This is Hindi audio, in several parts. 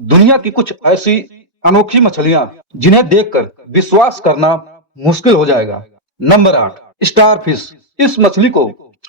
दुनिया की कुछ ऐसी अनोखी मछलियां जिन्हें देखकर विश्वास करना मुश्किल हो जाएगा। Number 8, star fish. इस मछली को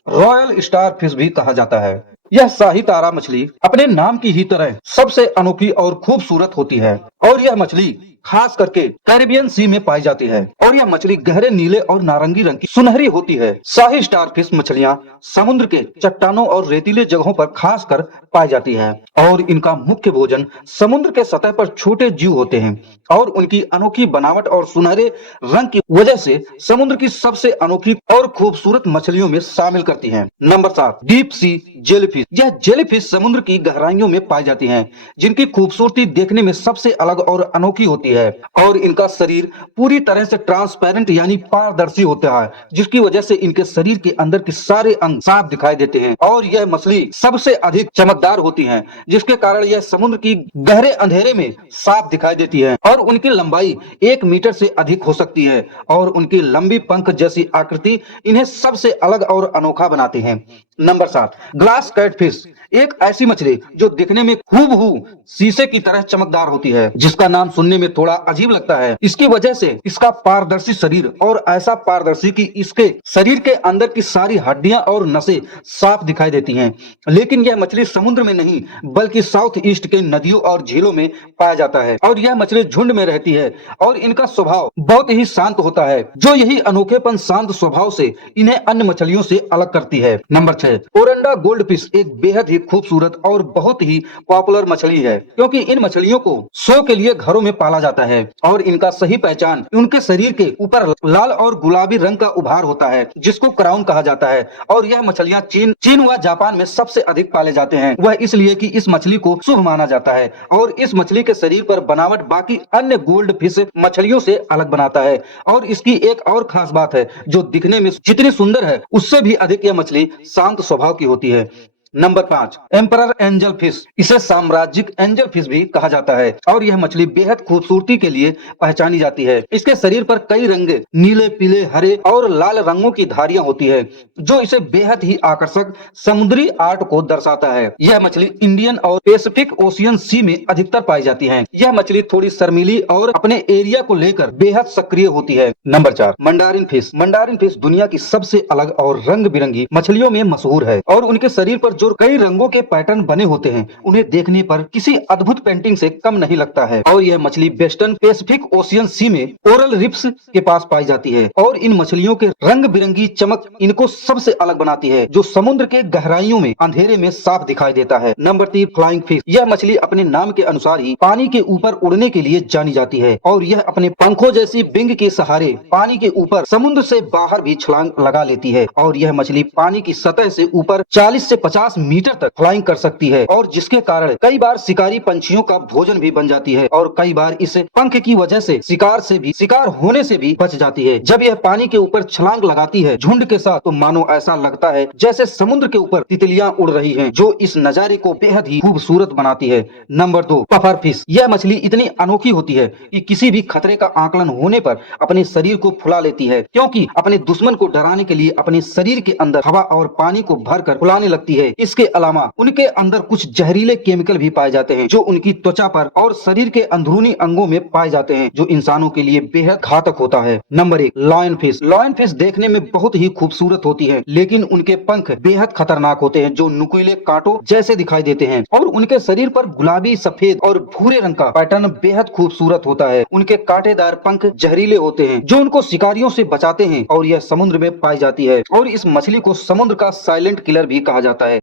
रॉयल स्टार फिश भी कहा जाता है। यह शाही तारा मछली अपने नाम की ही तरह सबसे अनोखी और खूबसूरत होती है और यह मछली खास करके कैरिबियन सी में पाई जाती है और यह मछली गहरे नीले और नारंगी रंग की सुनहरी होती है। शाही स्टारफिश मछलियां समुद्र के चट्टानों और रेतीले जगहों पर खास कर पाई जाती है और इनका मुख्य भोजन समुद्र के सतह पर छोटे जीव होते हैं और उनकी अनोखी बनावट और सुनहरे रंग की वजह से समुद्र की सबसे अनोखी और खूबसूरत मछलियों में शामिल करती हैं। Number 7, deep sea jellyfish. यह जेलीफिश समुद्र की गहराइयों में पाई जाती हैं, जिनकी खूबसूरती देखने में सबसे अलग और अनोखी होती है और इनका शरीर पूरी तरह से ट्रांसपेरेंट यानी पारदर्शी होता है, जिसकी वजह से इनके शरीर के अंदर के सारे अंग साफ दिखाई देते हैं और यह मछली सबसे अधिक चमकदार होती है, जिसके कारण यह समुद्र की गहरे अंधेरे में साफ दिखाई देती है और उनकी लंबाई 1 मीटर से अधिक हो सकती है और उनकी लंबी पंख जैसी आकृति इन्हें सबसे अलग और अनोखा बनाती है। Number 7, glass catfish. एक ऐसी मछली जो दिखने में हूबहू शीशे की तरह चमकदार होती है, जिसका नाम सुनने में थोड़ा अजीब लगता है। इसकी वजह से इसका पारदर्शी शरीर और ऐसा पारदर्शी कि इसके शरीर के अंदर की सारी हड्डियां और नसें साफ दिखाई देती हैं। लेकिन यह मछली समुद्र में नहीं बल्कि साउथ ईस्ट के नदियों और झीलों में पाया जाता है और यह मछली झुंड में रहती है और इनका स्वभाव बहुत ही शांत होता है, जो यही अनोखेपन शांत स्वभाव से इन्हें अन्य मछलियों से अलग करती है। Number 6, ओरंडा gold fish. एक बेहद ही खूबसूरत और बहुत ही पॉपुलर मछली है, क्योंकि इन मछलियों को शो के लिए घरों में पाला जाता है और इनका सही पहचान उनके शरीर के ऊपर लाल और गुलाबी रंग का उभार होता है, जिसको क्राउन कहा जाता है और यह मछलियां चीन व जापान में सबसे अधिक पाले जाते हैं। वह इसलिए कि इस मछली को शुभ माना जाता है और इस मछली के शरीर पर बनावट बाकी अन्य गोल्ड फिश मछलियों से अलग बनाता है और इसकी एक और खास बात है, जो दिखने में जितनी सुंदर है उससे भी अधिक यह मछली शांत स्वभाव की होती है। Number 5, emperor angel fish. इसे साम्राज्यिक एंजल फिश भी कहा जाता है और यह मछली बेहद खूबसूरती के लिए पहचानी जाती है। इसके शरीर पर कई रंग नीले, पीले, हरे और लाल रंगों की धारियां होती है, जो इसे बेहद ही आकर्षक समुद्री आर्ट को दर्शाता है। यह मछली इंडियन और पैसिफिक ओशियन सी में अधिकतर पाई जाती है। यह मछली थोड़ी शर्मीली और अपने एरिया को लेकर बेहद सक्रिय होती है। Number 4, mandarin fish. Mandarin fish दुनिया की सबसे अलग और रंग बिरंगी मछलियों में मशहूर है और उनके शरीर पर जो कई रंगों के पैटर्न बने होते हैं, उन्हें देखने पर किसी अद्भुत पेंटिंग से कम नहीं लगता है और यह मछली वेस्टर्न पैसिफिक ओशियन सी में कोरल रीफ्स के पास पाई जाती है और इन मछलियों के रंग बिरंगी चमक इनको सबसे अलग बनाती है, जो समुद्र के गहराइयों में अंधेरे में साफ दिखाई देता है। Number 3, flying fish. यह मछली अपने नाम के अनुसार ही पानी के ऊपर उड़ने के लिए जानी जाती है और यह अपने पंखों जैसी बिंग के सहारे पानी के ऊपर समुद्र से बाहर भी छलांग लगा लेती है और यह मछली पानी की सतह से ऊपर 40 से 50 मीटर तक फ्लाइंग कर सकती है और जिसके कारण कई बार शिकारी पंछियों का भोजन भी बन जाती है और कई बार इस पंख की वजह से शिकार होने से भी बच जाती है। जब यह पानी के ऊपर छलांग लगाती है झुंड के साथ, तो मानो ऐसा लगता है जैसे समुद्र के ऊपर तितलियां उड़ रही हैं, जो इस नजारे को बेहद ही खूबसूरत बनाती है। Number 2, puffer fish. यह मछली इतनी अनोखी होती है कि किसी भी खतरे का आकलन होने पर अपने शरीर को फुला लेती है, क्योंकि अपने दुश्मन को डराने के लिए अपने शरीर के अंदर हवा और पानी को भरकर फुलाने लगती है। इसके अलावा उनके अंदर कुछ जहरीले केमिकल भी पाए जाते हैं, जो उनकी त्वचा पर और शरीर के अंदरूनी अंगों में पाए जाते हैं, जो इंसानों के लिए बेहद घातक होता है। Number 1, lion fish. Lion fish देखने में बहुत ही खूबसूरत होती है, लेकिन उनके पंख बेहद खतरनाक होते हैं, जो नुकीले कांटों जैसे दिखाई देते हैं और उनके शरीर पर गुलाबी, सफेद और भूरे रंग का पैटर्न बेहद खूबसूरत होता है। उनके कांटेदार पंख जहरीले होते हैं, जो उनको शिकारियों से बचाते हैं और यह समुद्र में पाई जाती है और इस मछली को समुद्र का साइलेंट किलर भी कहा जाता है।